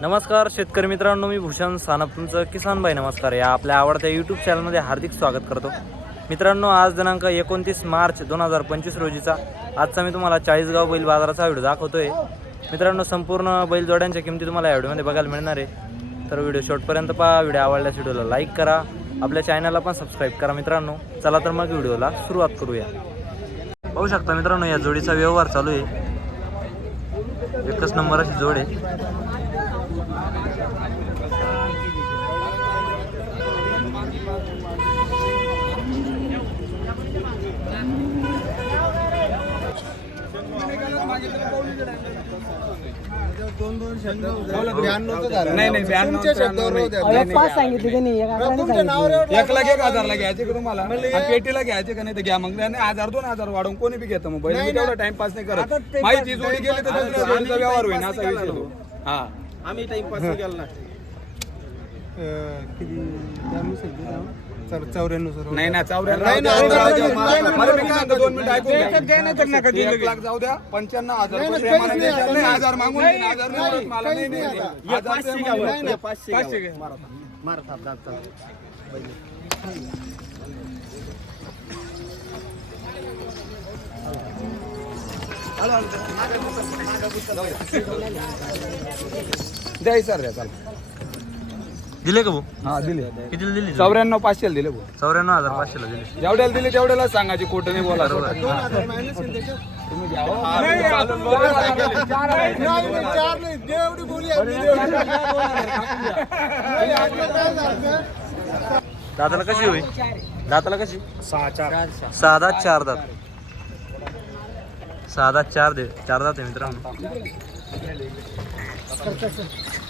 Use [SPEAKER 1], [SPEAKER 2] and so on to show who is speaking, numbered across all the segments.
[SPEAKER 1] नमस्कार शेतकरी मित्रांनो मी भूषण सानप. तुमचं किसान भाई नमस्कार. या आपल्या आवडत्या यूट्यूब चॅनलमध्ये हार्दिक स्वागत करतो. मित्रांनो आज दिनांक एकोणतीस मार्च दोन हजार पंचवीस रोजीचा. आजचा मी तुम्हाला चाळीसगाव बैल बाजाराचा व्हिडिओ दाखवतोय. मित्रांनो संपूर्ण बैलजोड्यांच्या किमती तुम्हाला या व्हिडिओमध्ये बघायला मिळणार आहे. तर व्हिडिओ शॉर्टपर्यंत पहा. व्हिडिओ आवडल्यास व्हिडिओला लाईक करा. आपल्या चॅनलला पण सबस्क्राईब करा मित्रांनो. चला तर मग व्हिडिओला सुरुवात करूया. पाहू शकता मित्रांनो या जोडीचा व्यवहार चालू आहे. एकच नंबर अशी जोड आहे.
[SPEAKER 2] नाही नाही ब्याण्णव.
[SPEAKER 3] एक पाच सांगितले त्यांनी एक अकराने सांगितले.
[SPEAKER 2] एक लाख एक हजारला घ्यायचे का तुम्हाला आणि पेटीला घ्यायचे का नाही तर घ्या. मग नाही हजार दोन हजार वाढवून कोणी बी घेतं मग? बैल मी तेवढा टाइमपास नाही करत. माहिती जोडी गेली तर दुसऱ्या जोडीचा व्यवहार होईल असा विषय तो. हा.
[SPEAKER 4] आम्ही टाइमपास केला ना? चौऱ्याण्णव सर
[SPEAKER 2] नाही ना चौऱ्याण्णव
[SPEAKER 4] नाही. नाही ना,
[SPEAKER 2] बरं, मी काय म्हणतो, दोन मिनिटं ऐकून घ्या.
[SPEAKER 4] एकच घ्या नाही तर नका देऊ
[SPEAKER 2] एक
[SPEAKER 4] लगेच.
[SPEAKER 2] लाख जाऊ द्या पंच्याण्णव हजार
[SPEAKER 4] नाही,
[SPEAKER 2] रुपये
[SPEAKER 4] काहीच.
[SPEAKER 2] हजार मागून
[SPEAKER 4] नाही,
[SPEAKER 2] तीन हजार
[SPEAKER 4] नाही,
[SPEAKER 2] नाही मला
[SPEAKER 4] काहीच
[SPEAKER 2] नाही
[SPEAKER 4] नाही
[SPEAKER 2] द्यायचे.
[SPEAKER 4] आता.
[SPEAKER 2] हजार
[SPEAKER 4] पाचशे
[SPEAKER 2] प्रेमाने
[SPEAKER 4] घ्या,
[SPEAKER 2] द्यायचे.
[SPEAKER 4] नाही, पाचशे
[SPEAKER 2] पाचशे
[SPEAKER 4] घ्या.
[SPEAKER 2] घ्या.
[SPEAKER 4] मारा थाप, दाब चालू.
[SPEAKER 2] द्या सर द्या चालेल
[SPEAKER 1] दिले का भाऊ?
[SPEAKER 2] हा दिले.
[SPEAKER 1] कितीला दिली
[SPEAKER 2] चौऱ्याण्णव पाचशे दिले भाऊ.
[SPEAKER 1] चौऱ्याण्णव हजार पाचशेला दिली.
[SPEAKER 2] जेवढ्याला दिले तेवढ्याला सांगायची खोटं नाही बोला. तुम्ही घ्या हो.
[SPEAKER 4] झालं?
[SPEAKER 1] दाताला कशी होईल दाताला कशी?
[SPEAKER 4] सहा
[SPEAKER 1] दात चार दात. सहा दात चार दे चार दात आहे मित्रांनो.
[SPEAKER 2] हे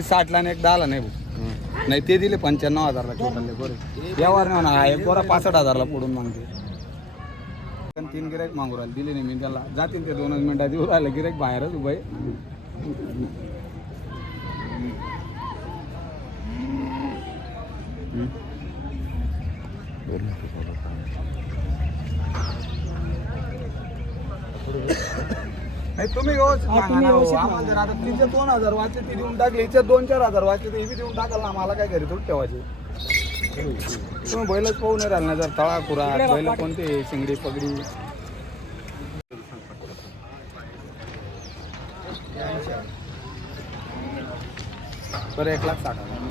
[SPEAKER 2] साठला नाही एक दहाला नाही भाऊ. नाही ते दिले पंच्याण्णव हजारला टोटल बरं. व्यवहार नाही म्हणा एक बरा पासष्ट हजारला पडून मागते. पण तीन गिरायक मागू राहिले दिले नाही मी त्याला. जातील ते दोनच मिनिटात येऊ राहिले गिरायक बाहेरच उभं आहे. नाही तुम्ही व्यवस्थित
[SPEAKER 3] हा,
[SPEAKER 2] सांगा
[SPEAKER 3] तुम्ही
[SPEAKER 2] ना हो.
[SPEAKER 3] व्यवस्थित
[SPEAKER 2] आम्हाला जर आता तिचे दोन हजार वाचले ती देऊन टाकले हिचे दोन चार हजार वाचले ते बी देऊन टाकाल ना मला काय घरी थोडी ठेवायचे. तुम्ही बैलच पाहू नाही राहिला जर तळा कुरा बैल कोणते शिंगडी पगडी? बरं एक लाख साठ हजार.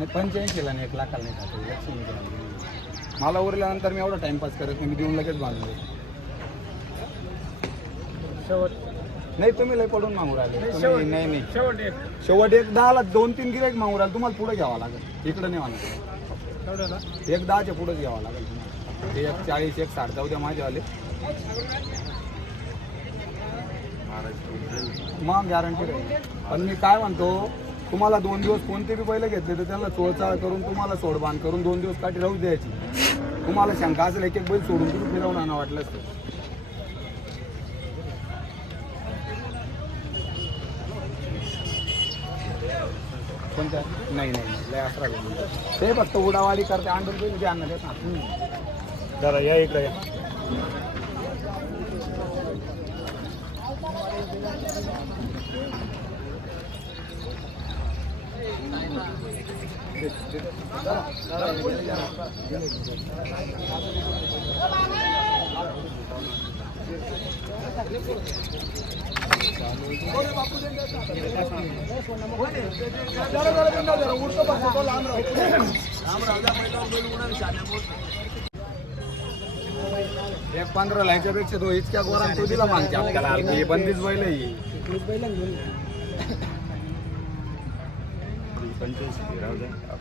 [SPEAKER 2] नाही पंच्याऐंशीला नाही एक लाखाला नाही टाकलं. मला उरल्यानंतर मी एवढा टाइमपास करत नाही मी देऊन लगेच बांधून देतो. नाही तुम्ही लय पडून मागू राहिले. तुम्ही- नाही नाही.
[SPEAKER 4] शेवट एक.
[SPEAKER 2] शेवट एक दहाला दोन तीन गिरायक मागू राहिले तुम्हाला पुढे घ्यावं लागेल. इकडे नाही म्हणा एक दहाच्या पुढेच घ्यावं लागेल तुम्हाला. एक चाळीस एक साठ जाऊ द्या माझेवाले मग गॅरंटी राहील. पण मी काय म्हणतो तुम्हाला दोन दिवस कोणते बी बैल घेतले तर त्यांना चोळचाळ करून तुम्हाला सोडबान करून दोन दिवस काठी राहू द्यायची. तुम्हाला शंका असेल एक एक बैल सोडून तुम्ही फिरवून आणा वाटलं असतं कोणत्या? नाही नाही लय असरा ते फक्त उडावाडी करते अंडर ते अन्न देत
[SPEAKER 4] जरा या इकडे या.
[SPEAKER 2] एक पंधरा लायच्यापेक्षा तो इतक्या गोरा तो दिला मागच्या आपल्याला हे बंदीच बैल आहे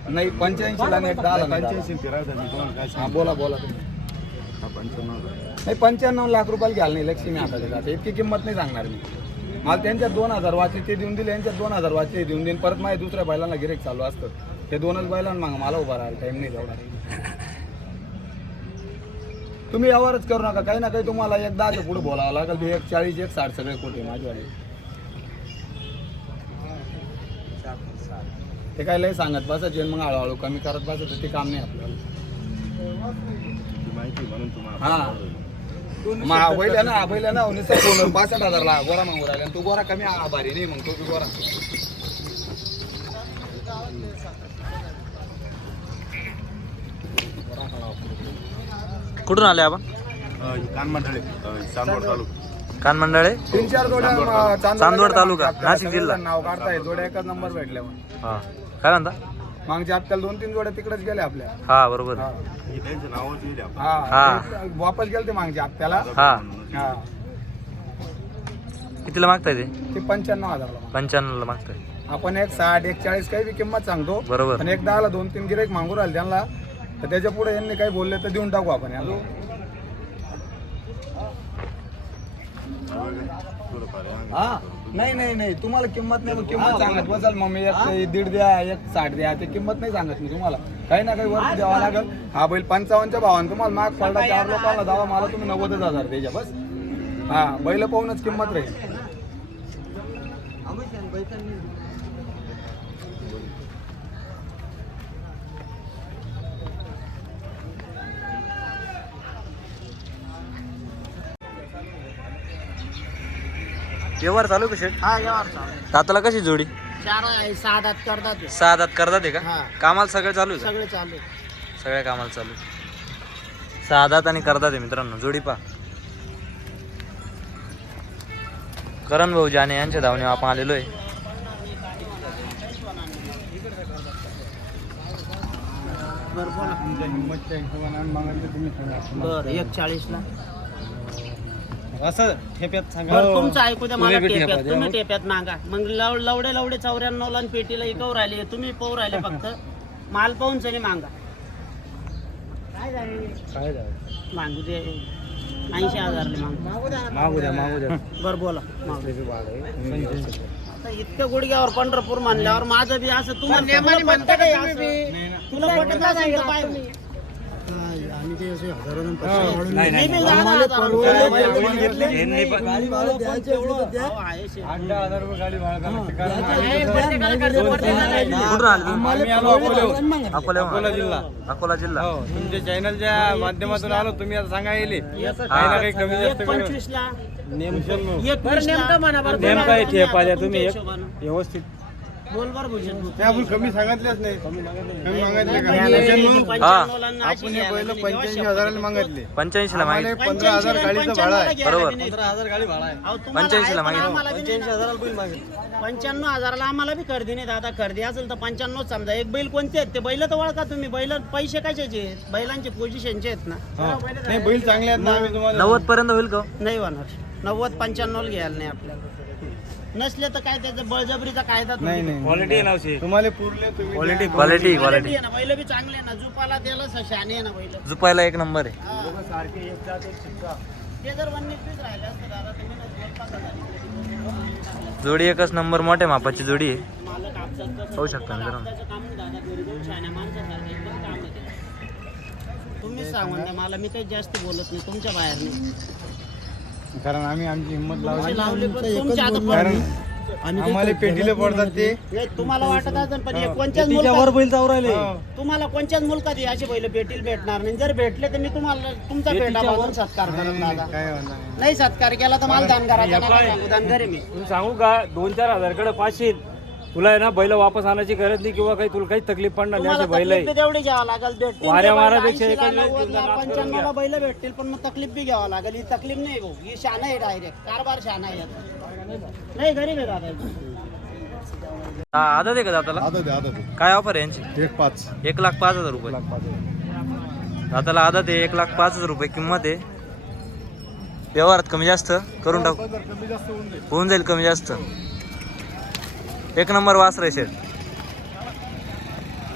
[SPEAKER 2] नाही पंच्याऐंशी नाही एक दहा हा बोला बोला तुम्ही. नाही पंच्याण्णव लाख रुपयाला घ्याल नाही लक्ष्मी आता जाते. इतकी किंमत नाही सांगणार मी. मला त्यांच्यात दोन हजार वाचे ते देऊन दिले यांच्यात दोन हजार वाचे देऊन देईन. परत माझ्या दुसऱ्या बैलांना गिरेक चालू असतं ते दोनच बैलांना मग मला उभा राहायला टाईम नाही तेवढा. तुम्ही यावरच करू नका. काही ना काही तुम्हाला एक दहाच्या पुढे बोलावं लागेल. ते एक चाळीस एक साठ सगळे कोटी माझ्यावाले. ते काय लय सांगत बसायचे आणि मग हळूहळू कमी करत बसायचं ते काम नाही आपल्याला. हा. मग बैल आहे ना बैल ना उन्नीस सोनं पासष्ट हजारला गोरा मागू राहिला तू गोरा कमी आभारी नाही मग तो बी गोरा.
[SPEAKER 1] कुठून आले आपण?
[SPEAKER 4] कानमंडळे चांदवड तालुका.
[SPEAKER 1] कान मंडळे?
[SPEAKER 2] तीन चार जोड्या
[SPEAKER 1] चांदवड तालुका, नाशिक जिल्हा.
[SPEAKER 2] नाव काढताय जोड्या एकच नंबर भेटल्या मग
[SPEAKER 1] हा. काय म्हणता?
[SPEAKER 2] मागच्या हप्त्याला दोन तीन जोड्या तिकडेच गेल्या आपल्या.
[SPEAKER 1] हा बरोबर
[SPEAKER 2] हा. हा
[SPEAKER 1] हा.
[SPEAKER 2] वापस गेले ते मागच्या हप्त्याला.
[SPEAKER 1] हा.
[SPEAKER 2] हा.
[SPEAKER 1] कितीला मागताय ते?
[SPEAKER 2] ते पंच्याण्णव हजारला
[SPEAKER 1] पंच्याण्णवला मागताय.
[SPEAKER 2] आपण एक साठ एक चाळीस काही बी किंमत सांगतो.
[SPEAKER 1] बरोबर.
[SPEAKER 2] आणि एक दहाला दोन तीन गिराईक मागू राहिले त्यांना. तर त्याच्या पुढे यांनी काही बोलले तर देऊन टाकू आपण यांना. हा. नाही नाही नाही. तुम्हाला किंमत नाही मग किंमत सांगत बसाल मग मी एक दीड द्या एक साठ द्या ते किंमत नाही सांगत मी तुम्हाला. काही ना काही वरती द्यावं लागेल. हा बैल पंचावन्नच्या भावाने तुम्हाला माग पडला चार लोकांना दावा मला तुम्ही नव्वदच हजार द्यायच्या बस. हा बैल पाहूनच किंमत राहील.
[SPEAKER 1] व्यवहार चालू कसे
[SPEAKER 3] हा चालेल.
[SPEAKER 1] दाताला कशी जोडी
[SPEAKER 3] चार आहे सहा दात करतात ते.
[SPEAKER 1] सहा दात करतात आहे का
[SPEAKER 3] हा.
[SPEAKER 1] कामाला सगळं चालू आहे का
[SPEAKER 3] सगळे चालू आहे.
[SPEAKER 1] सगळ्या कामाला चालू आहे. सहा दात आणि करतात मित्रांनो जोडी पा करण भाऊ जाने यांच्या धावणे आपण आलेलो आहे
[SPEAKER 3] बरं एक चाळीसला
[SPEAKER 2] असं ठेप्यात
[SPEAKER 3] बरं तुमचं ऐकू द्या मला टेप्यात तुम्ही टेप्यात मागा. मग लव लवडे लवडे चौऱ्याण्णव ला पेटीला इकव राहिले तुम्ही पाहू राहिले फक्त. माल पाहून चली मागा. काय झाले? मागू दे. ऐंशी हजारले मागू.
[SPEAKER 2] मागू द्या. मागू द्या
[SPEAKER 3] बरं बोला. मागू. आता इतकं गुडघ्यावर पंढरपूर म्हणल्यावर माझं बी असं तुम्हाला तुला पटतं काय असेल तर. हो,
[SPEAKER 1] अकोला अकोला जिल्हा. अकोला जिल्हा.
[SPEAKER 2] तुमच्या चॅनलच्या माध्यमातून आलो तुम्ही आता सांगा येईल. काही ना काही कमी जास्त. नेमका आल्या तुम्ही. व्यवस्थित आपण कमी सांगितलेच नाही. कमी मागितले आपण हे पहिलं पंच्याऐंशी हजाराला मागितले.
[SPEAKER 1] पंच्याऐंशीला मागितलं.
[SPEAKER 2] आम्हाला पंधरा हजार गाडीचं भाडं आहे.
[SPEAKER 1] बरोबर.
[SPEAKER 2] पंधरा हजार गाडी भाडा आहे.
[SPEAKER 1] 85 ला मागितलं.
[SPEAKER 3] नाही.
[SPEAKER 2] हजाराला मागितलं?
[SPEAKER 3] पंच्याण्णव हजाराला आम्हाला बी खरेदी नाही दादा. खरेदी असेल तर पंच्याण्णव समजा. एक बैल कोणते आहेत? ते बैल तर ओळखा तुम्ही. बैल पैसे कशाचे आहेत? बैलांचे पोझिशनचे आहेत ना.
[SPEAKER 2] नाही बैल चांगले आहेत ना आम्ही तुम्हाला
[SPEAKER 1] नव्वद पर्यंत होईल का
[SPEAKER 3] नाही होणार. नव्वद पंच्याण्णव घ्यायला नाही आपल्याला. नसले तर काय त्याचं बळजबरीचा कायदा
[SPEAKER 2] नाही नाही. क्वालिटी आहे नावशी तुम्हाला पुरले तुम्ही क्वालिटी
[SPEAKER 1] क्वालिटी क्वालिटी
[SPEAKER 3] आहे ना बैल बी चांगले आहे ना जुपाला त्याला शाने आहे ना बैल.
[SPEAKER 1] जुपायला एक नंबर आहे.
[SPEAKER 3] हा. ते जर वन पीस राहिले असते दादा तुम्ही ना दोन पाच हजार
[SPEAKER 1] जोडी एकच नंबर मोठ्या मापाची जोडी आहे.
[SPEAKER 3] मालक आपसात कसं
[SPEAKER 1] होऊ शकतं मित्रांनो.
[SPEAKER 3] त्याचं काम नाही दादा घरी जाऊन शाण्या माणसासारखं एकदम काम आहे ते. तुम्हीच सांगून द्या मला मी काही जास्त बोलत नाही तुमच्या बाहेर नाही.
[SPEAKER 2] कारण आम्ही आमची हिंमत लावली.
[SPEAKER 3] लावले पण तुमच्या आता
[SPEAKER 2] कारण आम्हाला पेटीला पडतात ते.
[SPEAKER 3] हे तुम्हाला वाटत असेल पण हे कोणत्याच मुलकात
[SPEAKER 2] बैल जाऊ राहिले.
[SPEAKER 3] तुम्हाला कोणत्याच मुलकात हे असे बैल भेटील भेटणार नाही. जर भेटले तर मी तुम्हाला तुमचा पेटा बांधून सत्कार करत दादा.
[SPEAKER 2] काय होणार नाही.
[SPEAKER 3] नाही सत्कार केला तर मला दान करायचा नका सांगू, दान करे मी.
[SPEAKER 5] तुला सांगू का दोन चार हजारकडे पाचशेल तुला आहे ना बैल वापस आणायची गरज नाही किंवा काही तुला काही तकलीफ पडणार नाही असे बैल आहे.
[SPEAKER 3] बी तेवढी घ्यावं लागेल भेटतील
[SPEAKER 5] वाऱ्या
[SPEAKER 3] ते बैल,
[SPEAKER 5] मारापेक्षा
[SPEAKER 3] 80 ला,
[SPEAKER 5] एखाद वेळेस
[SPEAKER 3] 90 ला,
[SPEAKER 5] तुमचा नाश करून
[SPEAKER 3] 95 ला बैल भेटतील पण मग तकलीफ बी घ्यावं लागेल. ही तकलीफ नाही भाऊ ही शान आहे डायरेक्ट कारभार शान आहे याचा. नाही गरीब आहे दादा.
[SPEAKER 1] हा, आदत आहे का दाताला? काय ऑफर आहे यांची?
[SPEAKER 4] एक पाच.
[SPEAKER 1] एक लाख पाच हजार रुपये. दाताला आदत आहे एक लाख पाच हजार रुपये किंमत आहे. व्यवहारात कमी जास्त करून टाकू.
[SPEAKER 4] कमी जास्त होऊन दे
[SPEAKER 1] होऊन जाईल कमी जास्त. एक नंबर वासर आहे शेट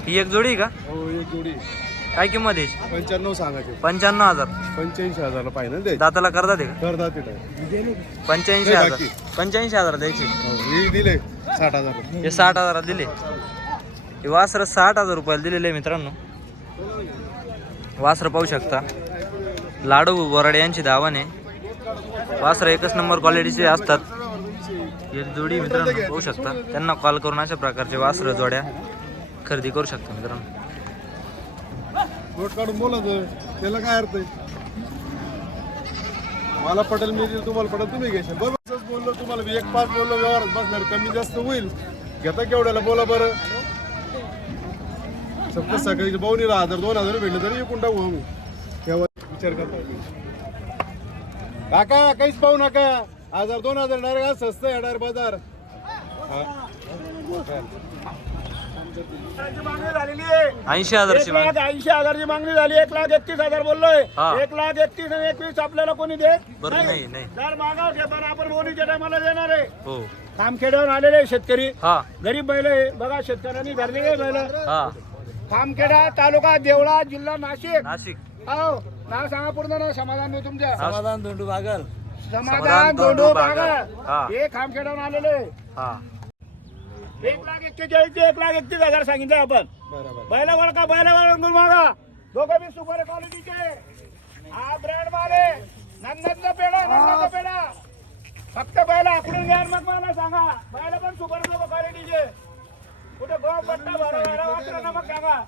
[SPEAKER 1] ही एक जोडी आहे का?
[SPEAKER 4] हो एक जोडी
[SPEAKER 1] काय किंमत आहे?
[SPEAKER 4] पंच्याण्णव सांगायचे.
[SPEAKER 1] पंच्याण्णव हजार.
[SPEAKER 4] पंच्याऐंशी हजारला पाहिजे द्यायचे.
[SPEAKER 1] दाताला करतात आहे का?
[SPEAKER 4] करतात तिथे
[SPEAKER 1] पंच्याऐंशी
[SPEAKER 4] नाही,
[SPEAKER 1] हजार.
[SPEAKER 4] बाकी.
[SPEAKER 1] पंच्याऐंशी हजार द्यायचे.
[SPEAKER 4] हो, हे दिले साठ हजार.
[SPEAKER 1] हे साठ हजारात दिले. हे वासर साठ हजार रुपयाला दिलेले आहे मित्रांनो. वासर पाहू शकता. लाडू बोराडे यांची धावण आहे. वासरं एकच नंबर क्वालिटीचे असतात. एक जोडी मित्रांनो पाहू शकता. त्यांना कॉल करून अशा प्रकारचे वासर जोड्या खरेदी करू शकता मित्रांनो.
[SPEAKER 4] काढून बोलायचं त्याला काय अर्थ आहे? मला पटेल मी तुम्हाला पटेल तुम्ही घ्यायचं बरोबर बोललो तुम्हाला मी एक पाच बोललो व्यवहार बसणार. कमी जास्त होईल. घेता केवढ्याला बोला बरं. फक्त सकाळी पाहुणे हजार दोन हजार भेटले तरी एकूण टाकू आम्ही. विचार करता काका काहीच पाहू नका. हजार दोन हजार डायरेक्ट स्वस्त आहे डायरेक्ट बाजार. मागणी झालेली आहे
[SPEAKER 1] ऐंशी हजारची
[SPEAKER 4] एक
[SPEAKER 1] माग
[SPEAKER 4] लाख ऐंशी हजारची मागणी झाली एक लाख एकतीस हजार बोललोय.
[SPEAKER 1] हा.
[SPEAKER 4] एक लाख एकतीस आणि एकवीस आपल्याला कोणी देत
[SPEAKER 1] बरं नाही. नाही
[SPEAKER 4] जर मागाव घेताना आपण बोलीच्या टायमाला देणार आहे.
[SPEAKER 1] हो.
[SPEAKER 4] खामखेड्यावर आलेले शेतकरी.
[SPEAKER 1] हा.
[SPEAKER 4] गरीब बैल आहे. बघा शेतकऱ्यांनी धरलेले बैल.
[SPEAKER 1] हा.
[SPEAKER 4] खामखेडा तालुका देवळा जिल्हा नाशिक.
[SPEAKER 1] नाशिक.
[SPEAKER 4] हो. नाव सांगा पूर्ण नाव समाधान नाही तुमच्या.
[SPEAKER 1] समाधान धोंडू बागल.
[SPEAKER 4] समाधान दोंडू बागा
[SPEAKER 1] हा.
[SPEAKER 4] खामखेड्यावर आलेले.
[SPEAKER 1] हा.
[SPEAKER 4] एक लाख एक्केचाळीस एक लाख एकतीस हजार सांगितलं आपण. बैला वळका बैला वळून मागा. दोघं बी सुपर क्वालिटीचे. हा ब्रँड माल नंदनचा पेढा नंदनचा पेढा. फक्त बैला आकडून घ्या मग मला सांगा. बैला पण सुपर क्वालिटीचे. कुठे गो पट्टा भरा वाचलं ना मग सांगा.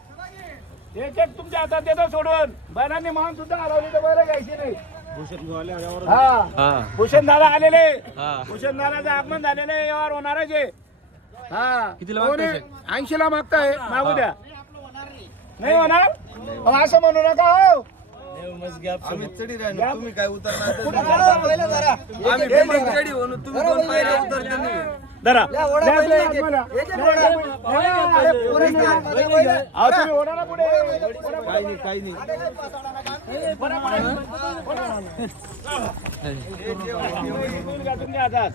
[SPEAKER 4] एक एक तुमच्या हातात देतो सोडून. बैलांनी मान सुद्धा हलवली तर बैल घ्यायची नाही. हा
[SPEAKER 1] हा
[SPEAKER 4] भूषण दादा आलेले
[SPEAKER 1] हा
[SPEAKER 4] भूषण दादाचं आगमन झालेलं आहे यावर होणारच आहे हा
[SPEAKER 1] कितीला मागताय
[SPEAKER 4] ऐंशी ला मागताय मागू द्या नाही होणार अहो, असं म्हणू नका हो
[SPEAKER 2] आम्ही चढी राहिलो तुम्ही काय उतरणार
[SPEAKER 4] कुठं जा?
[SPEAKER 2] आम्ही बिल्डिंग चढी म्हणून तुम्ही दोन पायऱ्या उतरते नाही
[SPEAKER 4] धरा. द्या तुम्ही आतमध्ये. द्या, पुढे न्या. अहो, तुम्ही ओढा ना पुढे. ओढा पुढे.
[SPEAKER 2] काही नाही काही नाही
[SPEAKER 4] ओढा पुढे. ओढा. इकडून घ्या, तुमच्या हातात.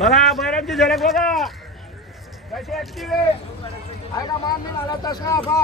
[SPEAKER 4] बघा बैरांची झलक बघा कशी ऍक्टिव्ह आहे आहे का मान नाही आला तसा बा